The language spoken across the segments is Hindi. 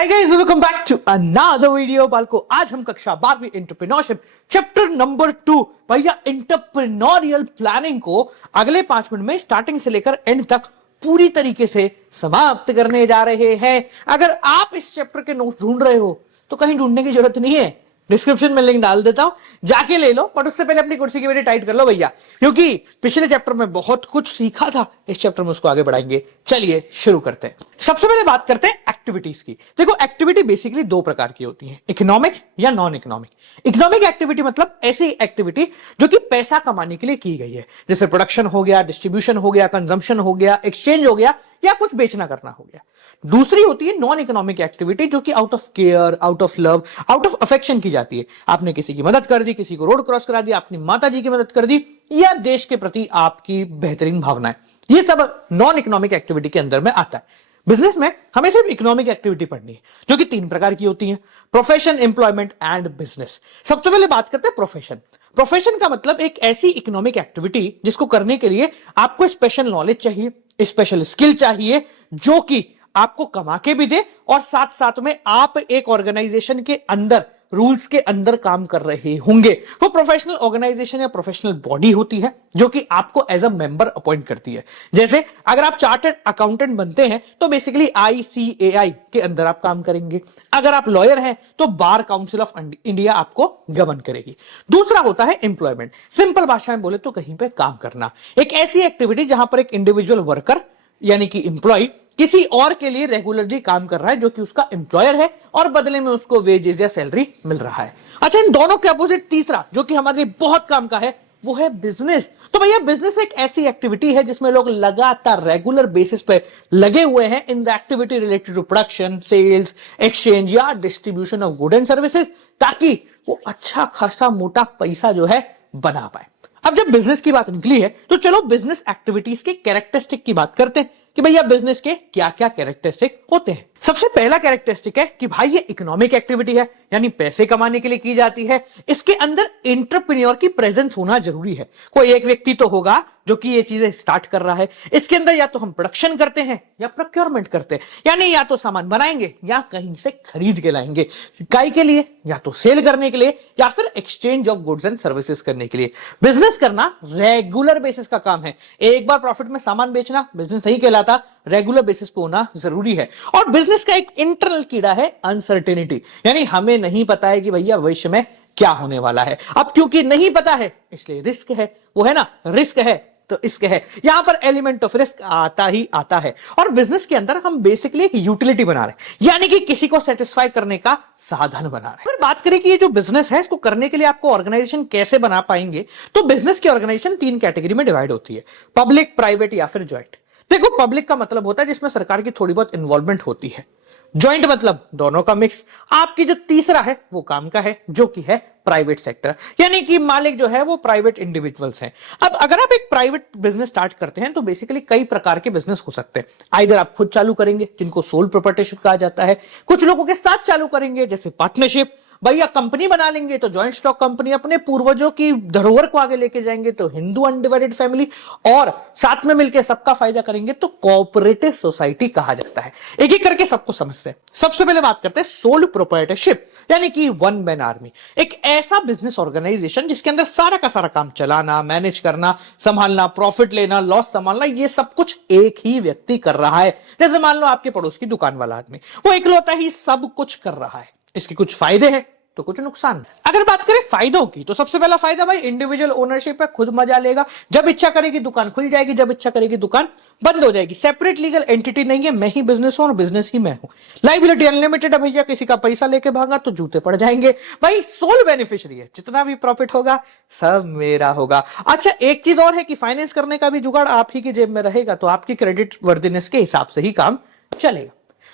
Hi guys, welcome back to another video. बालको आज हम कक्षा 12वीं एंटरप्रेन्योरशिप चैप्टर नंबर 2 भैया एंटरप्रेन्योरियल प्लानिंग को अगले 5 मिनट में स्टार्टिंग से लेकर एंड तक पूरी तरीके से समाप्त करने जा रहे हैं। अगर आप इस चैप्टर के नोट्स ढूंढ रहे हो तो कहीं ढूंढने की जरूरत नहीं है, डिस्क्रिप्शन में लिंक डाल देता हूं, जाके ले लो। बट उससे पहले अपनी कुर्सी की मेरी टाइट कर लो भैया, क्योंकि पिछले चैप्टर में बहुत कुछ सीखा था, इस चैप्टर में उसको आगे बढ़ाएंगे। चलिए शुरू करते हैं। सबसे पहले बात करते हैं एक्टिविटीज की। देखो, एक्टिविटी बेसिकली दो प्रकार की होती है, इकोनॉमिक या नॉन इकोनॉमिक। इकोनॉमिक एक्टिविटी मतलब ऐसी एक्टिविटी जो कि पैसा कमाने के लिए की गई है, जैसे प्रोडक्शन हो गया, डिस्ट्रीब्यूशन हो गया, कंजम्पशन हो गया, एक्सचेंज हो गया, या कुछ बेचना करना हो गया। दूसरी होती है नॉन इकोनॉमिक एक्टिविटी, जो कि out of care, out of love, out of affection की जाती है। आपने किसी की मदद कर दी, किसी को रोड क्रॉस करा दिया, अपनी माता जी की मदद कर दी, या देश के प्रति आपकी बेहतरीन भावनाएं, ये सब नॉन इकोनॉमिक एक्टिविटी के अंदर में आता है। बिजनेस में हमें सिर्फ इकोनॉमिक एक्टिविटी पढ़नी है, जो कि 3 प्रकार की होती है, प्रोफेशन, एम्प्लॉयमेंट एंड बिजनेस। सबसे पहले बात करते हैं प्रोफेशन। प्रोफेशन का मतलब एक ऐसी इकोनॉमिक एक्टिविटी जिसको करने के लिए आपको स्पेशल नॉलेज चाहिए, स्पेशल स्किल चाहिए, जो कि आपको कमा के भी दे और साथ साथ में आप एक ऑर्गेनाइजेशन के अंदर, रूल्स के अंदर काम कर रहे होंगे। वो प्रोफेशनल ऑर्गेनाइजेशन या प्रोफेशनल बॉडी होती है जो कि आपको एज अ मेंबर अपॉइंट करती है। जैसे अगर आप चार्टर्ड अकाउंटेंट बनते हैं तो बेसिकली ICAI के अंदर आप काम करेंगे। अगर आप लॉयर हैं तो बार काउंसिल ऑफ इंडिया आपको गवर्न करेगी। दूसरा होता है एम्प्लॉयमेंट। सिंपल भाषा में बोले तो कहीं पे काम करना, एक ऐसी एक्टिविटी जहां पर एक इंडिविजुअल वर्कर यानी कि एम्प्लॉय किसी और के लिए रेगुलरली काम कर रहा है, जो कि उसका एम्प्लॉयर है, और बदले में उसको वेजेस या सैलरी मिल रहा है। अच्छा, इन दोनों के अपोजिट तीसरा जो कि हमारे लिए बहुत काम का है, वो है बिजनेस। तो भैया बिजनेस एक ऐसी एक्टिविटी है जिसमें लोग लगातार रेगुलर बेसिस पे लगे हुए हैं in the activity related to production, sales, exchange या distribution of good and services, ताकि वो अच्छा खासा मोटा पैसा जो है बना पाए। अब जब बिजनेस की बात निकली है तो चलो बिजनेस एक्टिविटीज के कैरेक्टरिस्टिक की बात करते हैं कि भैया बिजनेस के क्या क्या कैरेक्टरिस्टिक होते हैं। सबसे पहला कैरेक्टरिस्टिक है कि भाई ये इकोनॉमिक एक्टिविटी है, यानी पैसे कमाने के लिए की जाती है। इसके अंदर एंटरप्रेन्योर की प्रेजेंस होना जरूरी है। कोई एक व्यक्ति तो होगा जो कि ये चीजें स्टार्ट कर रहा है। इसके अंदर या तो हम प्रोडक्शन करते हैं या प्रोक्योरमेंट करते हैं, यानी या तो सामान बनाएंगे या कहीं से खरीद के लाएंगे, काय के लिए, या तो सेल करने के लिए, या फिर exchange of goods and services करने के लिए। बिजनेस करना रेगुलर बेसिस का काम है। एक बार प्रॉफिट में सामान बेचना बिजनेस नहीं कहलाता, रेगुलर बेसिस पे होना जरूरी है। और बिजनेस का एक इंटरनल कीड़ा है अनसर्टेनिटी, यानी हमें नहीं पता है कि भैया भविष्य में क्या होने वाला है। अब क्योंकि नहीं पता है इसलिए रिस्क है, वो है ना, रिस्क है तो इसके है, यहां पर एलिमेंट ऑफ रिस्क आता ही आता है। और बिजनेस के अंदर हम बेसिकली एक यूटिलिटी बना रहे हैं, यानी कि किसी को सेटिस्फाई करने का साधन बना रहे हैं। अगर बात करें कि ये जो बिजनेस है इसको करने के लिए आपको ऑर्गेनाइजेशन कैसे बना पाएंगे, तो बिजनेस की ऑर्गेनाइजेशन 3 कैटेगरी में डिवाइड होती है, पब्लिक, प्राइवेट या फिर ज्वाइंट। देखो, पब्लिक का मतलब होता है जिसमें सरकार की थोड़ी बहुत इन्वॉल्वमेंट होती है। ज्वाइंट मतलब दोनों का मिक्स। आपकी जो तीसरा है वो काम का है, जो कि है प्राइवेट सेक्टर, यानी कि मालिक जो है वो प्राइवेट इंडिविजुअल्स हैं। अब अगर आप एक प्राइवेट बिजनेस स्टार्ट करते हैं तो बेसिकली कई प्रकार के बिजनेस हो सकते हैं। आइदर आप खुद चालू करेंगे, जिनको सोल प्रोप्राइटरशिप कहा जाता है, कुछ लोगों के साथ चालू करेंगे जैसे पार्टनरशिप, भैया कंपनी बना लेंगे तो जॉइंट स्टॉक कंपनी, अपने पूर्वजों की धरोहर को आगे लेके जाएंगे तो हिंदू अनडिवाइडेड फैमिली, और साथ में मिलकर सबका फायदा करेंगे तो कोऑपरेटिव सोसाइटी कहा जाता है। एक एक करके सबको समझते हैं। सबसे पहले बात करते हैं सोल प्रोप्राइटरशिप, यानी कि वन मैन आर्मी। एक ऐसा बिजनेस ऑर्गेनाइजेशन जिसके अंदर सारा का सारा काम चलाना, मैनेज करना, संभालना, प्रॉफिट लेना, लॉस संभालना, ये सब कुछ एक ही व्यक्ति कर रहा है। जैसे मान लो आपके पड़ोस की दुकान वाला आदमी, वो इकलौता ही सब कुछ कर रहा है। इसके कुछ फायदे हैं तो कुछ नुकसान। अगर बात करें फायदों की तो सबसे पहला फायदा भाई इंडिविजुअल ओनरशिप है, खुद मजा लेगा। जब इच्छा करेगी दुकान खुल जाएगी, जब इच्छा करेगी दुकान बंद हो जाएगी। सेपरेट लीगल एंटिटी नहीं है, मैं ही बिजनेस हूं और बिजनेस ही मैं हूं। लाइबिलिटी अनलिमिटेड है भैया, किसी का पैसा लेके भागा तो जूते पड़ जाएंगे। भाई सोल बेनिफिशियरी है, जितना भी प्रॉफिट होगा सब मेरा होगा। अच्छा, एक चीज और है कि फाइनेंस करने का भी जुगाड़ आप ही की जेब में रहेगा, तो आपकी क्रेडिट वर्दीनेस के हिसाब से ही काम चलेगा।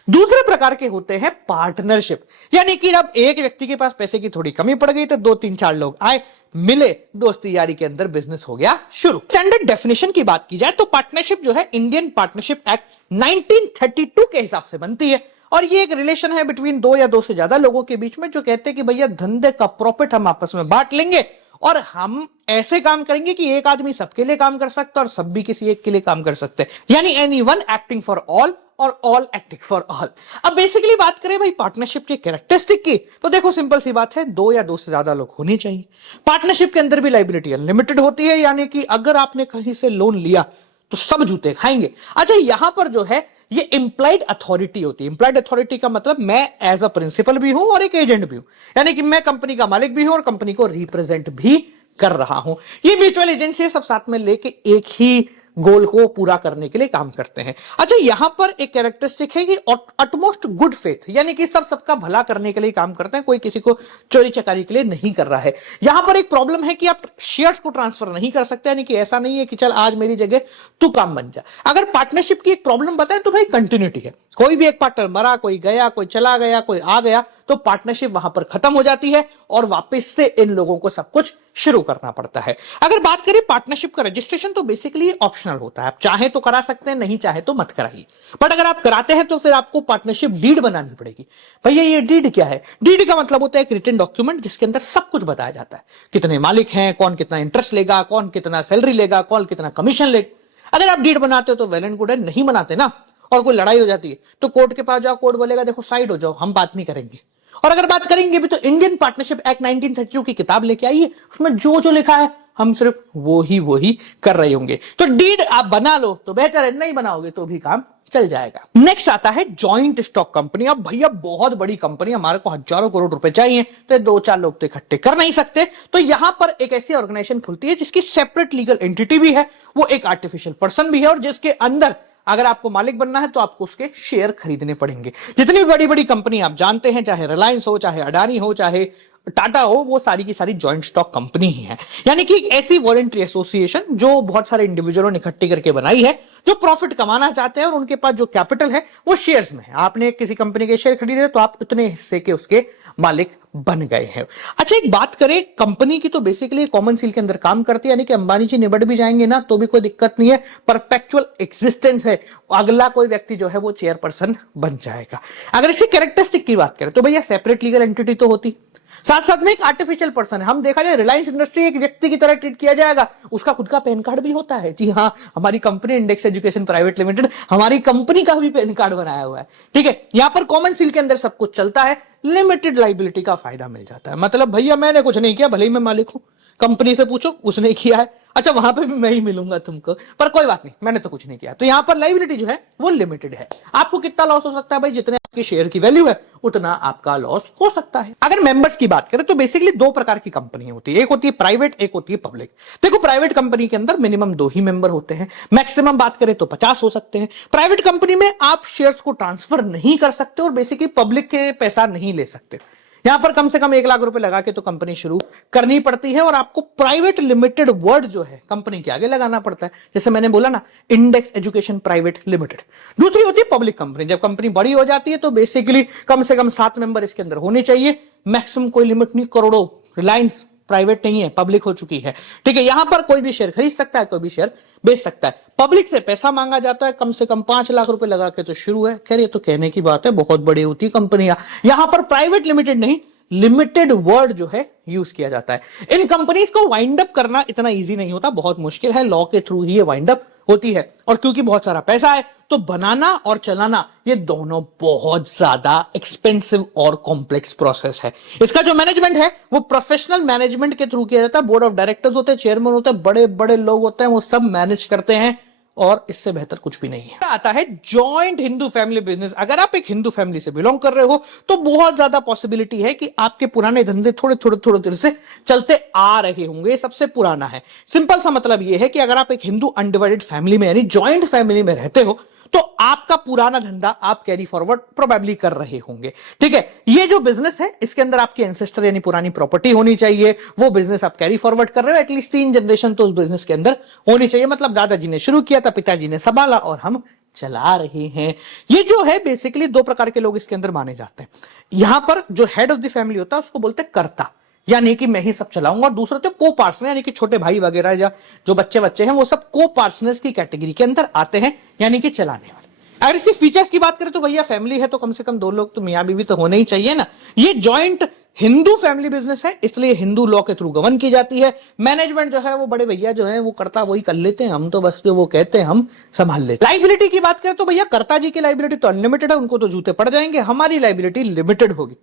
दूसरे प्रकार के होते हैं पार्टनरशिप, यानी कि अब एक व्यक्ति के पास पैसे की थोड़ी कमी पड़ गई तो 2-3-4 लोग आए, मिले, दोस्ती यारी के अंदर बिजनेस हो गया शुरू। स्टैंडर्ड डेफिनेशन की बात की जाए तो पार्टनरशिप जो है इंडियन पार्टनरशिप एक्ट 1932 के हिसाब से बनती है, और ये एक रिलेशन है बिटवीन 2 या 2 से ज्यादा लोगों के बीच में, जो कहते हैं कि भैया धंधे का प्रॉफिट हम आपस में बांट लेंगे और हम ऐसे काम करेंगे कि एक आदमी सबके लिए काम कर सकता है और सब भी किसी एक के लिए काम कर सकते हैं, यानी एनीवन एक्टिंग फॉर ऑल और ऑल एक्टिंग फॉर ऑल। अब बेसिकली बात करें भाई पार्टनरशिप के कैरेक्टरिस्टिक की, तो देखो सिंपल सी बात है, दो या दो से ज्यादा लोग होने चाहिए। पार्टनरशिप के अंदर भी लायबिलिटी अनलिमिटेड होती है, यानी कि अगर आपने कहीं से लोन लिया तो सब जूते खाएंगे। अच्छा, यहां पर जो है ये इंप्लाइड अथॉरिटी होती है। इंप्लाइड अथॉरिटी का मतलब मैं एज अ प्रिंसिपल भी हूं और एक एजेंट भी हूं, यानी कि मैं कंपनी का मालिक भी हूं और कंपनी को रिप्रेजेंट भी कर रहा हूं। ये म्यूचुअल एजेंसी सब साथ में लेके एक ही गोल को पूरा करने के लिए काम करते हैं। अच्छा, यहां पर एक कैरेक्टरिस्टिक है कि अटमोस्ट गुड फेथ, यानी कि सब सबका भला करने के लिए काम करते हैं, कोई किसी को चोरी चकारी के लिए नहीं कर रहा है। यहां पर एक प्रॉब्लम है कि आप शेयर्स को ट्रांसफर नहीं कर सकते, यानी कि ऐसा नहीं है कि चल आज मेरी जगह तू काम बन जा। अगर पार्टनरशिप की एक प्रॉब्लम बताएं तो भाई कंटिन्यूटी है, कोई भी एक पार्टनर मरा, कोई गया, कोई चला गया, कोई आ गया, तो पार्टनरशिप वहां पर खत्म हो जाती है और वापस से इन लोगों को सब कुछ शुरू करना पड़ता है। अगर बात करें पार्टनरशिप का रजिस्ट्रेशन, तो बेसिकली ऑप्शनल होता है, आप चाहे तो करा सकते हैं, नहीं चाहे तो मत कराइए। बट अगर आप कराते हैं तो फिर आपको पार्टनरशिप डीड बनानी पड़ेगी। भैया ये डीड क्या है? डीड का मतलब होता है एक रिटन डॉक्यूमेंट जिसके अंदर सब कुछ बताया जाता है, कितने मालिक हैं, कौन कितना इंटरेस्ट लेगा, कौन कितना सैलरी लेगा, कौन कितना कमीशन लेगा। अगर आप डीड बनाते हो तो वेल एंड गुड है, नहीं बनाते ना और कोई लड़ाई हो जाती है तो कोर्ट के पास जाओ, कोर्ट बोलेगा देखो साइड हो जाओ, हम बात नहीं करेंगे। और अगर बात करेंगे भी तो इंडियन पार्टनरशिप एक्ट 1932 की किताब लेके आइए, उसमें जो जो लिखा है हम सिर्फ वो ही कर रहे होंगे। तो डीड आप बना लो तो बेहतर है, नहीं बनाओगे तो भी काम चल जाएगा। नेक्स्ट आता है जॉइंट स्टॉक कंपनी। अब भैया बहुत बड़ी कंपनी, हमारे को हजारों करोड़ रुपए चाहिए, तो दो चार लोग तो इकट्ठे कर नहीं सकते, तो यहां पर एक ऐसी ऑर्गेनाइजेशन खुलती है जिसकी सेपरेट लीगल एंटिटी भी है, वो एक आर्टिफिशियल पर्सन भी है, और जिसके अंदर अगर आपको मालिक बनना है तो आपको उसके शेयर खरीदने पड़ेंगे। जितनी बड़ी बड़ी कंपनी आप जानते हैं, चाहे रिलायंस हो, चाहे अडानी हो, चाहे टाटा हो, वो सारी की सारी जॉइंट स्टॉक कंपनी ही है, यानी कि एक ऐसी वॉलंटरी एसोसिएशन जो बहुत सारे इंडिविजुअलों ने इकट्ठी करके बनाई है, जो प्रॉफिट कमाना चाहते हैं और उनके पास जो कैपिटल है वो शेयर्स में है। आपने किसी कंपनी के शेयर खरीदे तो आप उतने हिस्से के उसके मालिक बन गए हैं। अच्छा, एक बात करें कंपनी की, तो बेसिकली कॉमन सील के अंदर काम करती है, यानी कि अंबानी जी निबट भी जाएंगे ना तो भी कोई दिक्कत नहीं है, परपेचुअल एग्जिस्टेंस है, अगला कोई व्यक्ति जो है वो चेयरपर्सन बन जाएगा। अगर इसकी कैरेक्टरिस्टिक की बात करें तो भैया सेपरेट लीगल एंटिटी तो होती, साथ साथ में एक आर्टिफिशियल पर्सन है। हम देखा जाए रिलायंस इंडस्ट्री एक व्यक्ति की तरह ट्रीट किया जाएगा, उसका खुद का पैन कार्ड भी होता है। जी हाँ, हमारी company index education private limited हमारी कंपनी का भी पैन कार्ड बनाया हुआ है, ठीक है। यहां पर कॉमन सील के अंदर सब कुछ चलता है, लिमिटेड लाइबिलिटी का फायदा मिल जाता है। मतलब भैया मैंने कुछ नहीं किया, भले ही मैं मालिक हूं, कंपनी से पूछो उसने किया है, अच्छा वहां पे भी मैं ही मिलूंगा तुमको, पर कोई बात नहीं, मैंने तो कुछ नहीं किया। तो यहां पर लाइबिलिटी जो है वो लिमिटेड है। आपको कितना लॉस हो सकता है भाई? जितने आपके शेयर की वैल्यू है उतना आपका लॉस हो सकता है। अगर मेंबर्स की बात करें तो बेसिकली दो प्रकार की कंपनी होती है, एक होती है प्राइवेट, एक होती है पब्लिक। देखो प्राइवेट कंपनी के अंदर मिनिमम 2 ही मेंबर होते हैं, मैक्सिमम बात करें तो 50 हो सकते हैं। प्राइवेट कंपनी में आप शेयर्स को ट्रांसफर नहीं कर सकते और बेसिकली पब्लिक के पैसा नहीं ले सकते। यहां पर कम से कम 1 लाख रुपए लगा के तो कंपनी शुरू करनी पड़ती है और आपको प्राइवेट लिमिटेड वर्ड जो है कंपनी के आगे लगाना पड़ता है, जैसे मैंने बोला ना, इंडेक्स एजुकेशन प्राइवेट लिमिटेड। दूसरी होती है पब्लिक कंपनी। जब कंपनी बड़ी हो जाती है तो बेसिकली कम से कम 7 मेंबर इसके अंदर होने चाहिए, मैक्सिमम कोई लिमिट नहीं, करोड़ों। रिलायंस प्राइवेट नहीं है, पब्लिक हो चुकी है, ठीक है। यहां पर कोई भी शेयर खरीद सकता है, कोई भी शेयर बेच सकता है। पब्लिक से पैसा मांगा जाता है, कम से कम 5 लाख रुपए लगा के तो शुरू है। खैर ये तो कहने की बात है, बहुत बड़ी होती कंपनियां। यहां पर प्राइवेट लिमिटेड नहीं, लिमिटेड वर्ड जो है यूज किया जाता है। इन कंपनीज को वाइंड अप करना इतना इजी नहीं होता, बहुत मुश्किल है, लॉ के थ्रू ही ये वाइंड अप होती है। और क्योंकि बहुत सारा पैसा है तो बनाना और चलाना ये दोनों बहुत ज्यादा एक्सपेंसिव और कॉम्प्लेक्स प्रोसेस है। इसका जो मैनेजमेंट है वो प्रोफेशनल मैनेजमेंट के थ्रू किया जाता है। बोर्ड ऑफ डायरेक्टर्स होते हैं, चेयरमैन होते हैं, बड़े बड़े लोग होते हैं, वो सब मैनेज करते हैं और इससे बेहतर कुछ भी नहीं है। आता है जॉइंट हिंदू फैमिली बिजनेस। अगर आप एक हिंदू फैमिली से बिलोंग कर रहे हो तो बहुत ज्यादा पॉसिबिलिटी है कि आपके पुराने धंधे थोड़े देर से चलते आ रहे होंगे। ये सबसे पुराना है। सिंपल सा मतलब यह है कि अगर आप एक हिंदू अनडिवाइडेड फैमिली में यानी जॉइंट फैमिली में रहते हो तो आपका पुराना धंधा आप कैरी फॉरवर्ड प्रोबेबली कर रहे होंगे, ठीक है। ये जो बिजनेस है इसके अंदर आपकी एंसेस्टर यानी पुरानी प्रॉपर्टी होनी चाहिए, वो बिजनेस आप कैरी फॉरवर्ड कर रहे हो, एटलीस्ट 3 जनरेशन तो उस बिजनेस के अंदर होनी चाहिए। मतलब दादाजी ने शुरू किया था, पिताजी ने संभाला और हम चला रहे हैं। ये जो है बेसिकली 2 प्रकार के लोग इसके अंदर माने जाते हैं। यहां पर जो हेड ऑफ द फैमिली होता है उसको बोलते हैं कर्ता, यानी कि मैं ही सब चलाऊंगा। और दूसरा तो को पार्टनर, यानी कि छोटे भाई वगैरह या जो बच्चे हैं वो सब को पार्टनर्स की कैटेगरी के अंदर आते हैं, यानी कि चलाने वाले। अगर इसके फीचर्स की बात करें तो भैया फैमिली है तो कम से कम 2 लोग तो मियां बीवी तो होने ही चाहिए ना। ये जॉइंट हिंदू फैमिली बिजनेस है, इसलिए हिंदू लॉ के थ्रू गवर्न की जाती है। मैनेजमेंट जो है वो बड़े भैया जो है वो करता वही कर लेते हैं, हम तो बस जो वो कहते हैं हम संभाल लेते हैं। लाइबिलिटी की बात करें तो भैया कर्ता जी की लाइबिलिटी तो अनलिमिटेड है, उनको तो जूते पड़ जाएंगे, हमारी लाइबिलिटी लिमिटेड होगी।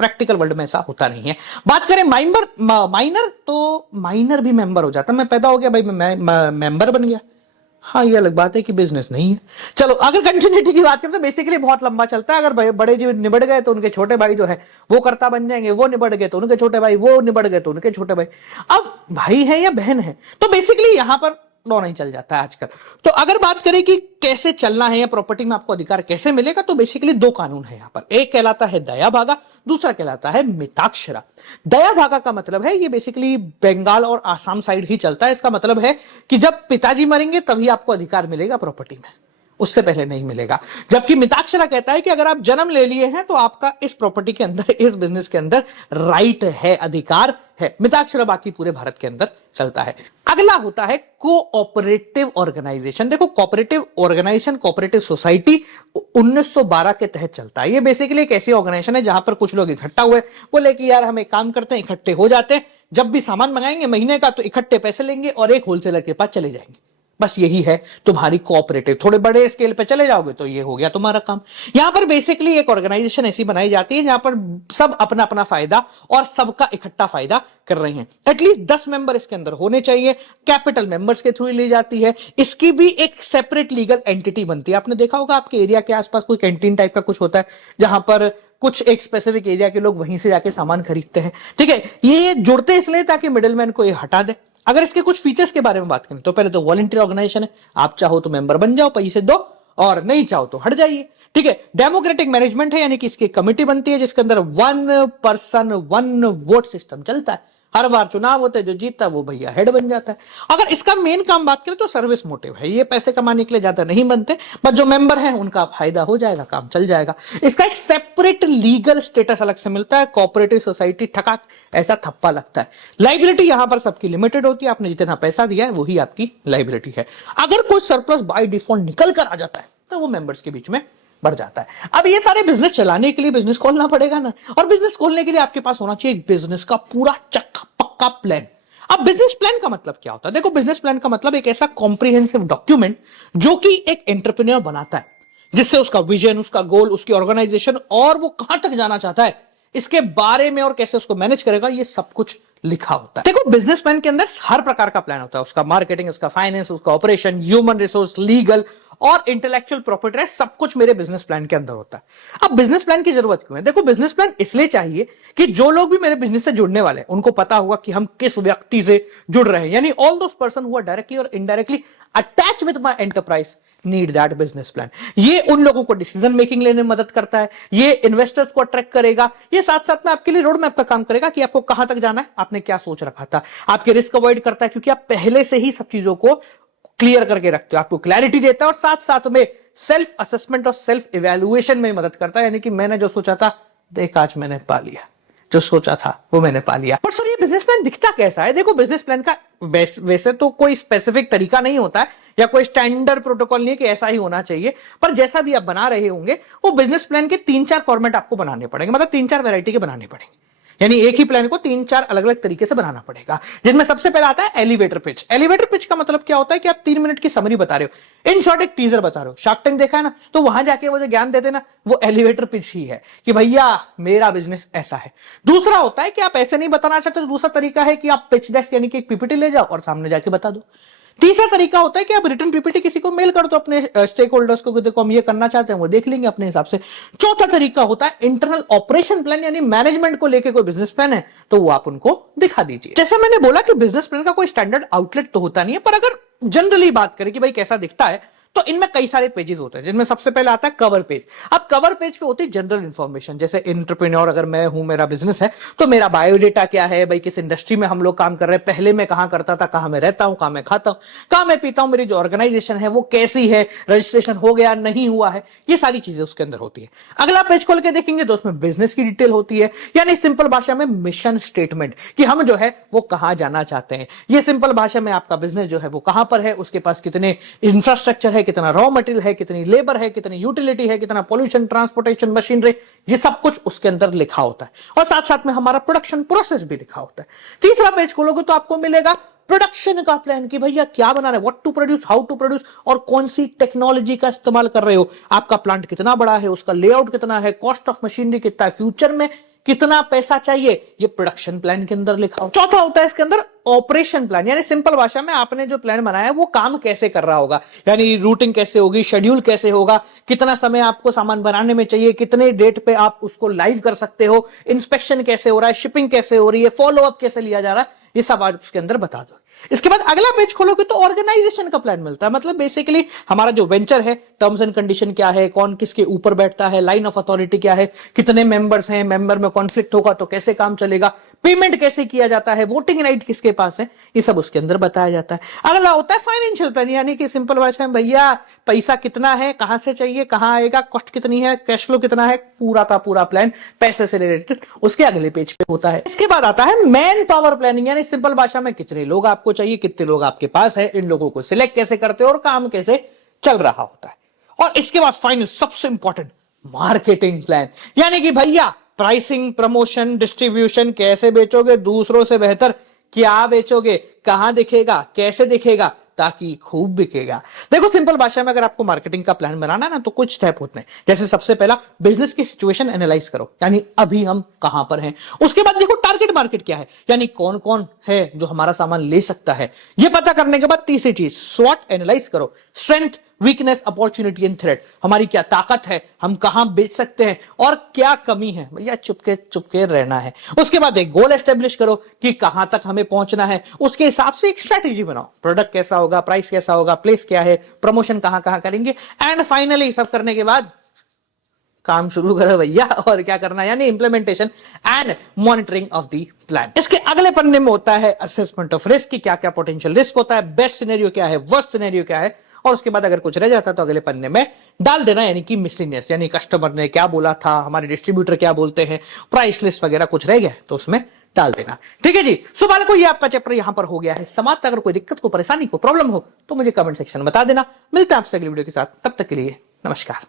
प्रैक्टिकल वर्ल्ड में ऐसा होता नहीं है। बात करें माइनर तो माइनर भी मेंबर हो जाता है। मैं पैदा हो गया भाई, मैं मेंबर बन गया, हाँ ये अलग बात है कि बिजनेस नहीं है। चलो अगर कंटिन्यूटी की बात करें तो बेसिकली बहुत लंबा चलता है। अगर बड़े जी निबड़ गए तो उनके छोटे भाई जो है वो कर्ता बन जाएंगे, वो निबड़ गए तो उनके छोटे भाई, वो निबड़ गए तो उनके छोटे भाई। अब भाई है या बहन है तो बेसिकली यहां पर लो नहीं चल जाता है आजकल। तो अगर बात करें कि कैसे चलना है या प्रॉपर्टी में आपको अधिकार कैसे मिलेगा, तो बेसिकली दो कानून है यहां पर। एक कहलाता है दया भागा, दूसरा कहलाता है मिताक्षरा। दया भागा का मतलब है ये बेसिकली बंगाल और आसाम साइड ही चलता है। इसका मतलब है कि जब पिताजी मरेंगे तभी आपको अधिकार मिलेगा प्रॉपर्टी में, उससे पहले नहीं मिलेगा। जबकि मिताक्षरा कहता है कि अगर आप जन्म ले लिए हैं तो आपका इस प्रॉपर्टी के अंदर, इस बिजनेस के अंदर राइट है, अधिकार है। मिताक्षरा बाकी पूरे भारत के अंदर चलता है। अगला होता है कोऑपरेटिव ऑर्गेनाइजेशन। देखो कोऑपरेटिव ऑर्गेनाइजेशन, कोऑपरेटिव सोसाइटी 1912 के तहत चलता है। ये बेसिकली एक ऐसी ऑर्गेनाइजेशन है जहां पर कुछ लोग इकट्ठा हुए, बोले कि यार हम एक काम करते हैं, इकट्ठे हो जाते हैं, जब भी सामान मंगाएंगे महीने का तो इकट्ठे पैसे लेंगे और एक होलसेलर के पास चले जाएंगे। बस यही है तुम्हारी कोऑपरेटिव। थोड़े बड़े स्केल पे चले जाओगे तो ये हो गया तुम्हारा काम। यहां पर बेसिकली एक ऑर्गेनाइजेशन ऐसी बनाई जाती है जहां पर सब अपना अपना फायदा और सबका इकट्ठा फायदा कर रहे हैं। एटलीस्ट 10 मेंबर इसके अंदर होने चाहिए। कैपिटल मेंबर्स के थ्रू ली जाती है। इसकी भी एक सेपरेट लीगल एंटिटी बनती है। आपने देखा होगा आपके एरिया के आसपास कोई कैंटीन टाइप का कुछ होता है जहां पर कुछ एक स्पेसिफिक एरिया के लोग वहीं से जाके सामान खरीदते हैं। ठीक है, ये जुड़ते इसलिए ताकि मिडिलमैन को ये हटा दे। अगर इसके कुछ फीचर्स के बारे में बात करें तो पहले तो वॉलंटियर ऑर्गेनाइजेशन है, आप चाहो तो मेंबर बन जाओ, पैसे दो, और नहीं चाहो तो हट जाइए। ठीक है, डेमोक्रेटिक मैनेजमेंट है, यानी कि इसकी कमेटी बनती है जिसके अंदर 1 पर्सन 1 वोट सिस्टम चलता है। हर बार चुनाव होते हैं, जो जीतता है वो भैया हेड बन जाता है। अगर इसका मेन काम बात करें तो सर्विस मोटिव है, ये पैसे कमाने के लिए ज्यादा नहीं बनते, बस जो मेंबर है उनका फायदा हो जाएगा, काम चल जाएगा। इसका एक सेपरेट लीगल स्टेटस अलग से मिलता है। कोऑपरेटिव सोसाइटी ठकाक ऐसा थप्पा लगता है। लाइबिलिटी यहां पर सबकी लिमिटेड होती है, आपने जितना पैसा दिया है वही आपकी लाइबिलिटी है। अगर कोई सरप्लस बाय डिफॉल्ट निकल कर आ जाता है तो वो मेंबर्स के बीच में बढ़ जाता है। अब ये सारे बिजनेस चलाने के लिए बिजनेस खोलना पड़ेगा ना, और बिजनेस खोलने के लिए आपके पास होना चाहिए एक बिजनेस का पूरा चक्का पक्का प्लान। अब बिजनेस प्लान का मतलब क्या होता है? देखो बिजनेस प्लान का मतलब एक ऐसा कॉम्प्रिहेंसिव डॉक्यूमेंट जो कि एक एंटरप्रेन्योर बनाता है, जिससे उसका विजन, उसका गोल, उसकी ऑर्गेनाइजेशन और वो कहां तक जाना चाहता है इसके बारे में और कैसे उसको मैनेज करेगा, ये सब कुछ लिखा होता है। देखो बिजनेस प्लान के अंदर हर प्रकार का प्लान होता है, उसका मार्केटिंग, उसका फाइनेंस, उसका ऑपरेशन, ह्यूमन रिसोर्स, लीगल और इंटेलेक्चुअल प्रॉपर्टी राइट, सब कुछ मेरे बिजनेस प्लान के अंदर होता है। अब बिजनेस प्लान की जरूरत क्यों है? देखो बिजनेस प्लान इसलिए चाहिए कि जो लोग भी मेरे बिजनेस से जुड़ने वाले हैं उनको पता होगा कि हम किस व्यक्ति से जुड़ रहे हैं, यानी all those person who are directly और indirectly attach with my enterprise need that business plan. ये उन लोगों को डिसीजन मेकिंग लेने में मदद करता है, ये इन्वेस्टर्स को अट्रैक्ट करेगा, ये साथ साथ में आपके लिए रोड मैप का काम करेगा कि आपको कहां तक जाना है, आपने क्या सोच रखा था, आपके रिस्क अवॉइड करता है क्योंकि आप पहले से ही सब चीजों को क्लियर करके रखते हो, आपको क्लैरिटी देता है और साथ साथ में सेल्फ असेसमेंट और सेल्फ इवैल्यूएशन में मदद करता है। यानी कि मैंने जो सोचा था देख आज मैंने पा लिया, जो सोचा था वो मैंने पा लिया। पर सर ये बिजनेस प्लान दिखता कैसा है? देखो बिजनेस प्लान का वैसे तो कोई स्पेसिफिक तरीका नहीं होता है या कोई स्टैंडर्ड प्रोटोकॉल नहीं है कि ऐसा ही होना चाहिए, पर जैसा भी आप बना रहे होंगे वो बिजनेस प्लान के 3-4 फॉर्मेट आपको बनाने पड़ेंगे, मतलब 3-4 वैरायटी के बनाने पड़ेंगे। यानी एक ही प्लान को 3-4 अलग अलग तरीके से बनाना पड़ेगा, जिनमें सबसे पहला आता है एलिवेटर पिच। एलिवेटर पिच का मतलब क्या होता है कि आप 3 मिनट की समरी बता रहे हो, इन शॉर्ट एक टीजर बता रहे हो। शार्क टैंक देखा है ना, तो वहां जाके वो जो ज्ञान देते ना वो एलिवेटर पिच ही है कि भैया मेरा बिजनेस ऐसा है। दूसरा होता है कि आप ऐसे नहीं बताना चाहते तो दूसरा तरीका है कि आप पिच डेस्क यानी कि एक पीपीटी ले जाओ और सामने जाके बता दो। तीसरा तरीका होता है कि आप रिटर्न पीपीटी किसी को मेल कर दो अपने स्टेक होल्डर्स को, देखो हम ये करना चाहते हैं, वो देख लेंगे अपने हिसाब से। चौथा तरीका होता है इंटरनल ऑपरेशन प्लान, यानी मैनेजमेंट को लेके कोई बिजनेस प्लान है तो वो आप उनको दिखा दीजिए। जैसे मैंने बोला कि बिजनेस प्लान का कोई स्टैंडर्ड आउटलेट तो होता नहीं है, पर अगर जनरली बात करें कि भाई कैसा दिखता है तो इनमें कई सारे पेजेस होते हैं, जिनमें सबसे पहले आता है कवर पेज। अब कवर पेज पे होती है जनरल इंफॉर्मेशन, जैसे एंटरप्रेन्योर अगर मैं हूं, मेरा बिजनेस है, तो मेरा बायोडेटा क्या है, भाई किस इंडस्ट्री में हम लोग काम कर रहे हैं, पहले मैं कहां करता था, कहां मैं रहता हूं, कहां मैं खाता हूं, कहां मैं पीता हूं, मेरी जो ऑर्गेनाइजेशन है वो कैसी है, रजिस्ट्रेशन हो गया नहीं हुआ है, ये सारी चीजें उसके अंदर होती है। अगला पेज खोल के देखेंगे तो उसमें बिजनेस की डिटेल होती है, यानी सिंपल भाषा में मिशन स्टेटमेंट कि हम जो है वो कहां जाना चाहते हैं। ये सिंपल भाषा में आपका बिजनेस जो है वो कहां पर है, उसके पास कितने इंफ्रास्ट्रक्चर है, है, कितना रॉ मटेरियल है, कितनी लेबर है, कितनी यूटिलिटी है, कितना पोल्यूशन, ट्रांसपोर्टेशन, मशीनरी, ये सब कुछ उसके अंदर लिखा होता है। और साथ साथ में हमारा प्रोडक्शन प्रोसेस भी लिखा होता है। तीसरा पेज खोलोगे तो आपको मिलेगा प्रोडक्शन का प्लान कि भैया क्या बना रहे, what to produce, how to produce, और कौन सी टेक्नोलॉजी का इस्तेमाल कर रहे हो, आपका प्लांट कितना बड़ा है, उसका लेआउट कितना है, कॉस्ट ऑफ मशीनरी कितना है, फ्यूचर में कितना पैसा चाहिए, ये प्रोडक्शन प्लान के अंदर लिखा हो। चौथा होता है इसके अंदर ऑपरेशन प्लान, यानी सिंपल भाषा में आपने जो प्लान बनाया है वो काम कैसे कर रहा होगा, यानी रूटिंग कैसे होगी, शेड्यूल कैसे होगा, कितना समय आपको सामान बनाने में चाहिए, कितने डेट पे आप उसको लाइव कर सकते हो, इंस्पेक्शन कैसे हो रहा है, शिपिंग कैसे हो रही है, फॉलो अप कैसे लिया जा रहा है, ये सब आज उसके अंदर बता दो। इसके बाद अगला पेज खोलोगे तो ऑर्गेनाइजेशन का प्लान मिलता है। मतलब बेसिकली हमारा जो वेंचर है, टर्म्स एंड कंडीशन क्या है, कौन किसके ऊपर बैठता है, लाइन ऑफ अथॉरिटी क्या है, कितने मेंबर्स हैं, मेंबर में कॉन्फ्लिक्ट होगा तो कैसे काम चलेगा, पेमेंट कैसे किया जाता है, वोटिंग राइट किसके पास है, ये सब उसके अंदर बताया जाता है। अगला होता है फाइनेंशियल प्लान, यानी कि सिंपल भाषा में भैया पैसा कितना है, कहां से चाहिए, कहां आएगा, कॉस्ट कितनी है, कैश फ्लो कितना है, पूरा का पूरा प्लान पैसे से रिलेटेड उसके अगले पेज पे होता है। इसके बाद आता है मैन पावर प्लानिंग, यानी सिंपल भाषा में कितने लोग आपको चाहिए, कितने लोग आपके पास है, इन लोगों को सिलेक्ट कैसे करते हो और काम कैसे चल रहा होता है। और इसके बाद फाइनल सबसे इंपॉर्टेंट मार्केटिंग प्लान, यानी कि भैया प्राइसिंग, प्रमोशन, डिस्ट्रीब्यूशन, कैसे बेचोगे, दूसरों से बेहतर क्या बेचोगे, कहां दिखेगा, कैसे दिखेगा ताकि खूब बिकेगा। देखो सिंपल भाषा में अगर आपको मार्केटिंग का प्लान बनाना है ना तो कुछ स्टेप होते हैं। जैसे सबसे पहला बिजनेस की सिचुएशन एनालाइज करो, यानी अभी हम कहां पर हैं। उसके बाद देखो टारगेट मार्केट क्या है, यानी कौन कौन है जो हमारा सामान ले सकता है। यह पता करने के बाद तीसरी चीज स्वॉट एनालाइज करो, strength, weakness, opportunity and threat, हमारी क्या ताकत है, हम कहां बेच सकते हैं और क्या कमी है, भैया चुपके चुपके रहना है। उसके बाद एक गोल एस्टेब्लिश करो कि कहां तक हमें पहुंचना है, उसके हिसाब से एक स्ट्रेटेजी बनाओ, प्रोडक्ट कैसा होगा, प्राइस कैसा होगा, प्लेस क्या है, प्रमोशन कहां कहां करेंगे, एंड फाइनली सब करने के बाद काम शुरू करो भैया। और क्या करना है, यानी implementation and monitoring of the plan. इसके अगले पन्ने में होता है असेसमेंट ऑफ रिस्क, क्या क्या पोटेंशियल रिस्क होता है, बेस्ट सिनेरियो क्या है, वर्स्ट सिनेरियो क्या है, और उसके बाद अगर कुछ रह जाता तो अगले पन्ने में डाल देना, यानी कि मिसलिनियस, यानी कस्टमर ने क्या बोला था, हमारे डिस्ट्रीब्यूटर क्या बोलते हैं, प्राइस लिस्ट वगैरह कुछ रह गया तो उसमें डाल देना। ठीक है जी। सो बालकों ये आपका चैप्टर यहां पर हो गया है समाप्त। अगर कोई दिक्कत को, परेशानी को, प्रॉब्लम हो तो मुझे कमेंट सेक्शन में बता देना। मिलते हैं आपसे अगली वीडियो के साथ, तब तक के लिए नमस्कार।